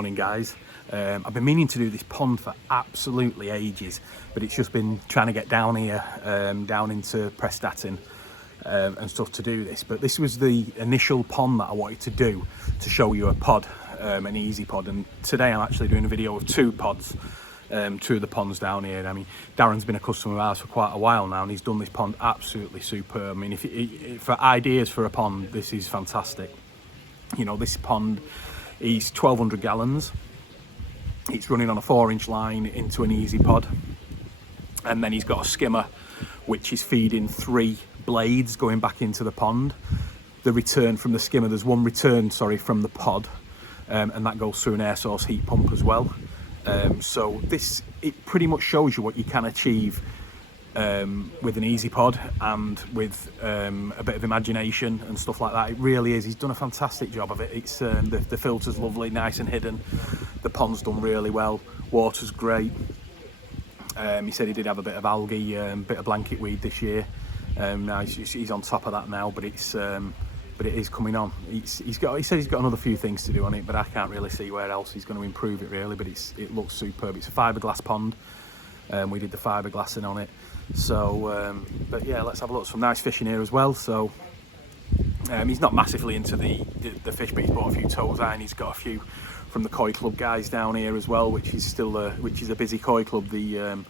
morning, guys. I've been meaning to do this pond for absolutely ages, but it's just been trying to get down here, down into Prestatyn and stuff to do this. But this was the initial pond that I wanted to do to show you a pod, an EazyPod. And today I'm actually doing a video of two pods, two of the ponds down here. I mean, Darren's been a customer of ours for quite a while now, and he's done this pond absolutely superb. I mean, for ideas for a pond, this is fantastic. You know, this pond is 1,200 gallons. It's running on a 4-inch line into an EazyPod, and then he's got a skimmer which is feeding 3 blades going back into the pond. The return from the skimmer, there's one return, sorry, from the pod, and that goes through an air source heat pump as well. So it pretty much shows you what you can achieve with an EazyPod and with a bit of imagination and stuff like that. It really is. He's done a fantastic job of it. It's the filter's lovely, nice and hidden. The pond's done really well. Water's great. He said he did have a bit of algae, bit of blanket weed this year. Now he's on top of that now, but it is coming on. He said he's got another few things to do on it, but I can't really see where else he's going to improve it really. But it looks superb. It's a fiberglass pond. We did the fiberglassing on it. So, but yeah, let's have a look. Some nice fish in here as well. So he's not massively into the fish, but he's bought a few toes out, and he's got a few from the koi club guys down here as well, which is a busy koi club, the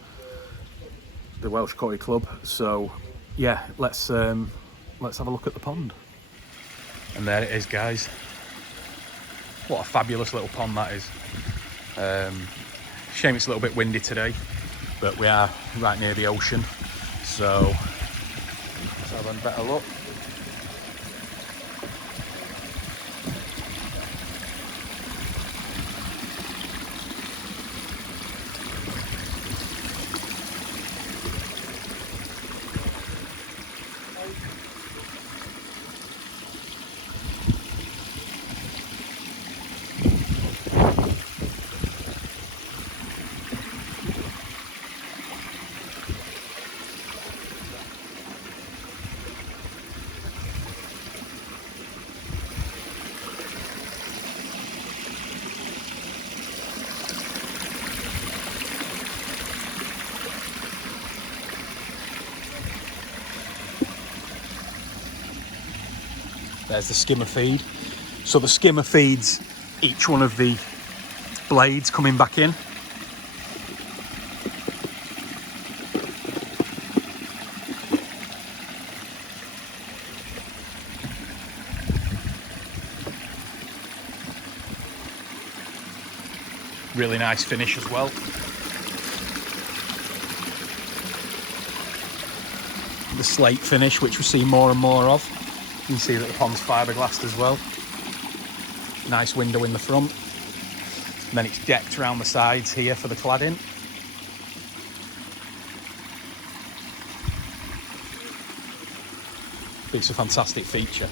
Welsh Koi Club. So yeah, let's have a look at the pond. And there it is, guys. What a fabulous little pond that is. Shame it's a little bit windy today, but we are right near the ocean, so let's have a better look. There's the skimmer feed. So the skimmer feeds each one of the blades coming back in. Really nice finish as well. The slate finish, which we see more and more of. You can see that the pond's fiberglassed as well. Nice window in the front. And then it's decked around the sides here for the cladding. It's a fantastic feature.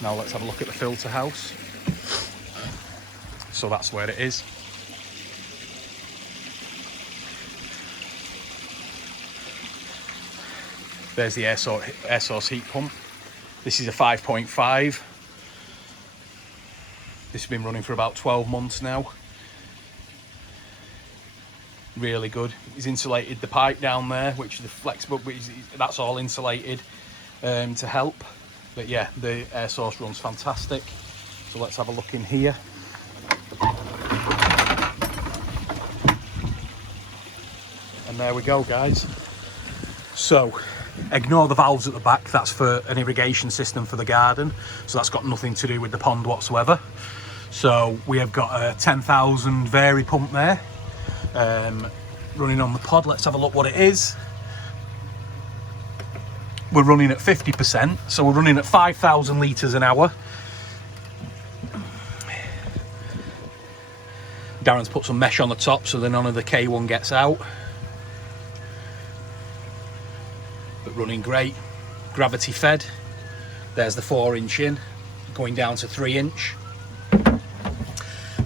Now let's have a look at the filter house. So that's where it is. There's the air source heat pump. This is a 5.5. This has been running for about 12 months now. Really good. He's insulated the pipe down there, which is the flexible, but that's all insulated to help. But yeah, the air source runs fantastic. So let's have a look in here. And there we go, guys. So ignore the valves at the back, that's for an irrigation system for the garden, so that's got nothing to do with the pond whatsoever. So we have got a 10,000 Varipump there, running on the pod. Let's have a look what it is. We're running at 50%, so we're running at 5,000 litres an hour. Darren's put some mesh on the top so that none of the K1 gets out. But running great. Gravity fed. There's the 4-inch in, going down to 3-inch.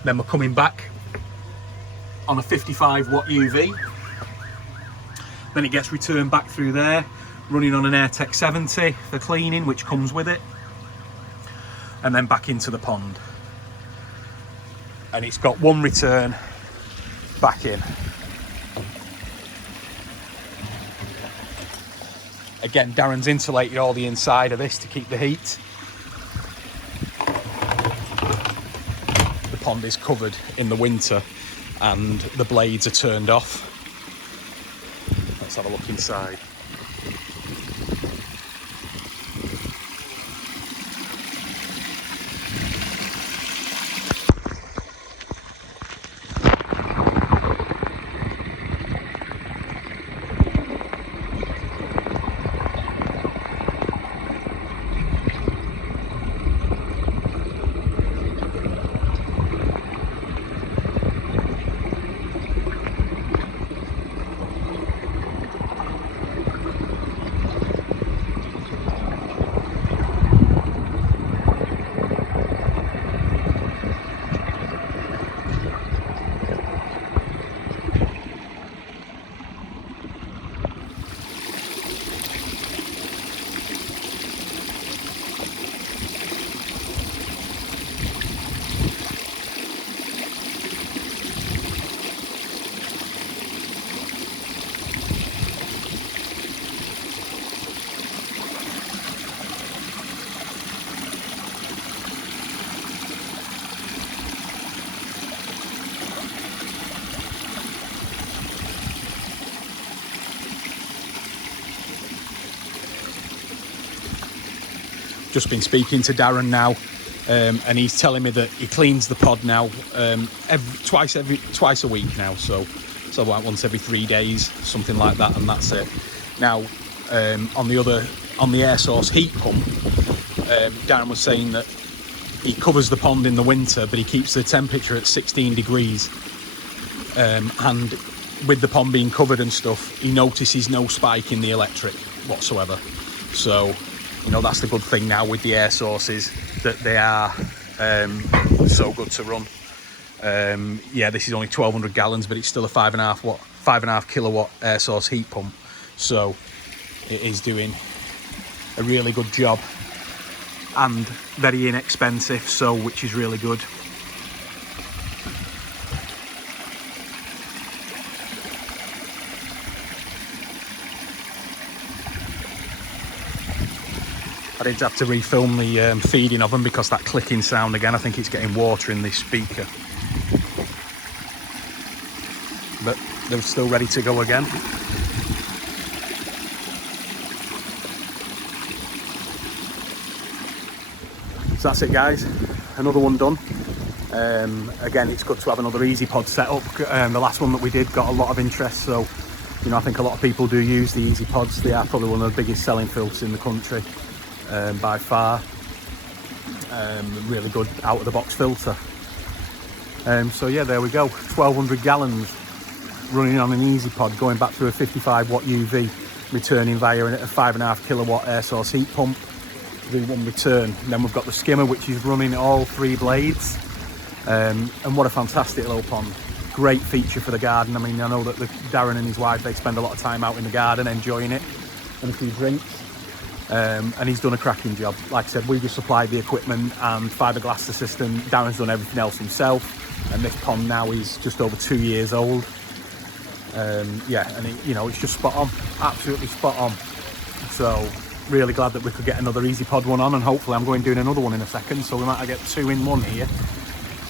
Then we're coming back on a 55 watt UV. Then it gets returned back through there, running on an AirTech 70 for cleaning, which comes with it. and then back into the pond. And it's got one return back in. Again, Darren's insulated all the inside of this to keep the heat. The pond is covered in the winter and the blades are turned off. Let's have a look inside. Just been speaking to Darren now, and he's telling me that he cleans the pod now twice a week now, so like once every 3 days, something like that, and that's it. Now on the air source heat pump, Darren was saying that he covers the pond in the winter, but he keeps the temperature at 16 degrees, and with the pond being covered and stuff, he notices no spike in the electric whatsoever. So, you know, that's the good thing now with the air sources, that they are so good to run. Yeah, this is only 1,200 gallons, but it's still a 5.5 kilowatt air source heat pump. So it is doing a really good job and very inexpensive, so which is really good. I did have to refilm the feeding of them because that clicking sound again, I think it's getting water in this speaker. But they're still ready to go again. So that's it, guys, another one done. Again, it's good to have another EazyPod set up. The last one that we did got a lot of interest, so you know, I think a lot of people do use the EazyPods. They are probably one of the biggest selling filters in the country. By far. Really good out of the box filter. So yeah, there we go, 1,200 gallons running on an EazyPod, going back through a 55 watt UV, returning via a 5.5 kilowatt air source heat pump. Do one return, and then we've got the skimmer, which is running all 3 blades. And what a fantastic little pond. Great feature for the garden. I mean, I know that Darren and his wife, they spend a lot of time out in the garden enjoying it, and a few drinks. And he's done a cracking job. Like I said, we just supplied the equipment and fiberglass the system. Darren's done everything else himself, and this pond now is just over 2 years old. Yeah, and it, you know, it's just spot on, absolutely spot on. So really glad that we could get another EazyPod one on, and hopefully I'm going doing another one in a second, so we might get 2 in 1 here.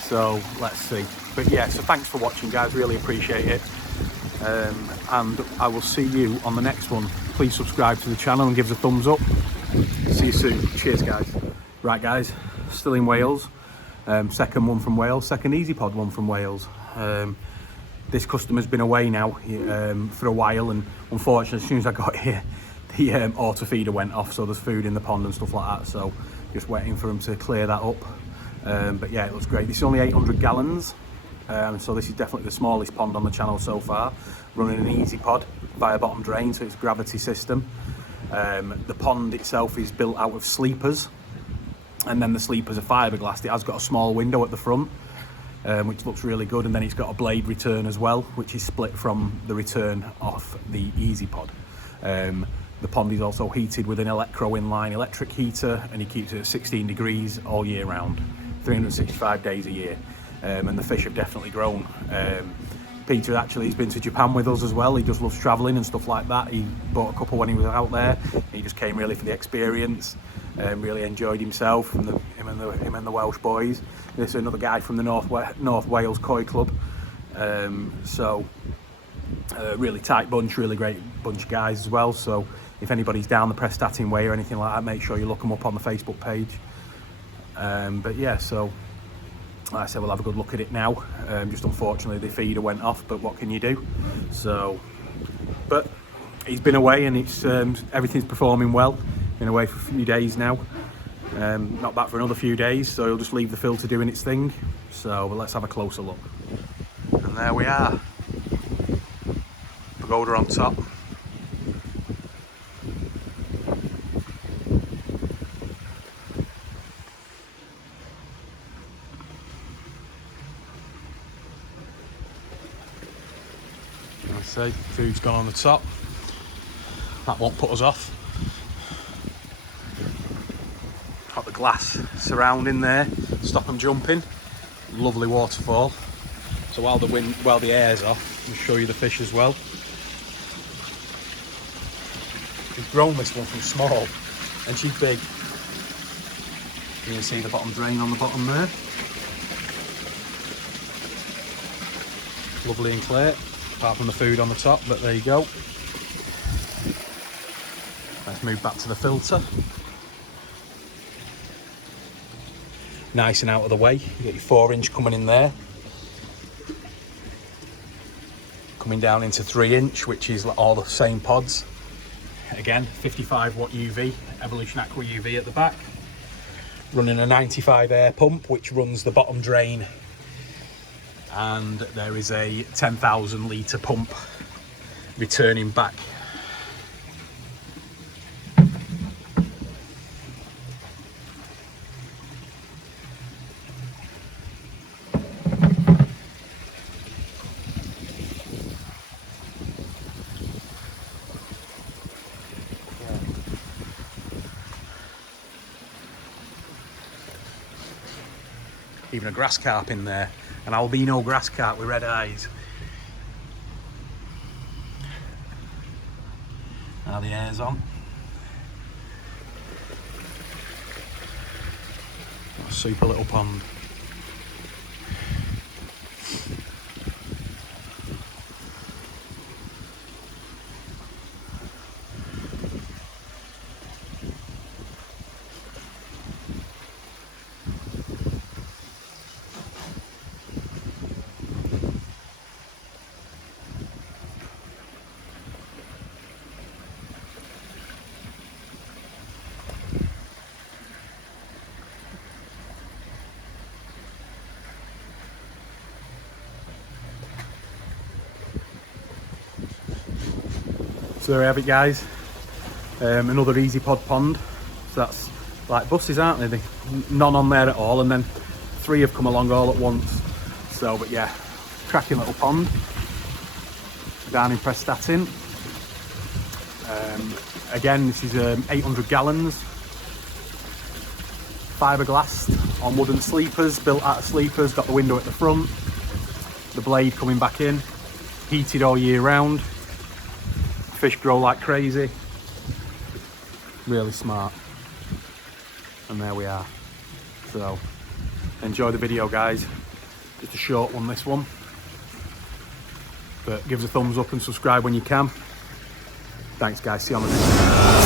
So let's see. But yeah, so thanks for watching, guys, really appreciate it. And I will see you on the next one. Please subscribe to the channel and give us a thumbs up. See you soon. Cheers, guys. Right, guys, still in Wales. Second one from Wales, second EazyPod one from Wales. This customer's been away now for a while, and unfortunately, as soon as I got here, the auto feeder went off, so there's food in the pond and stuff like that, so just waiting for him to clear that up. But yeah, it looks great. This is only 800 gallons. So this is definitely the smallest pond on the channel so far, running an EazyPod via bottom drain, so it's a gravity system. The pond itself is built out of sleepers, and then the sleepers are fiberglass. It has got a small window at the front, which looks really good, and then it's got a blade return as well, which is split from the return off the EazyPod. The pond is also heated with an electro inline electric heater, and he keeps it at 16 degrees all year round, 365 days a year. And the fish have definitely grown. Peter actually has been to Japan with us as well. He just loves travelling and stuff like that. He bought a couple when he was out there. He just came really for the experience, really enjoyed himself, and him and the Welsh boys. This is another guy from the North Wales Koi Club. Really tight bunch, really great bunch of guys as well. So if anybody's down the Prestatyn way or anything like that, make sure you look them up on the Facebook page. But yeah, so like I said, we'll have a good look at it now. Just unfortunately the feeder went off, but what can you do? So, but he's been away, and it's everything's performing well. Been away for a few days now. Not back for another few days, so he'll just leave the filter doing its thing. So let's have a closer look. And there we are. Pagoda on top. See, food's gone on the top. That won't put us off. Got the glass surrounding there, stop them jumping. Lovely waterfall. So while the air's off, I'll show you the fish as well. We've grown this one from small, and she's big. You can see the bottom drain on the bottom there. Lovely and clear. Apart from the food on the top, but there you go. Let's move back to the filter. Nice and out of the way. You get your 4-inch coming in there. Coming down into 3-inch, which is all the same pods. Again, 55 watt UV, EvolutionAqua UV at the back. Running a 95 air pump, which runs the bottom drain. And there is a 10,000 litre pump returning back. Even a grass carp in there. An albino grass carp with red eyes. Now the air's on. What a super little pond. So there we have it, guys. Another EazyPod pond. So that's like buses, aren't they? None on there at all, and then 3 have come along all at once. So, but yeah, cracking little pond down in Prestatyn. Again, this is 800 gallons, fiberglass on wooden sleepers, built out of sleepers. Got the window at the front, the blade coming back in, heated all year round. Fish grow like crazy. Really smart. And there we are. So enjoy the video, guys. Just a short one, this one, but give us a thumbs up and subscribe when you can. Thanks, guys. See you on the next one.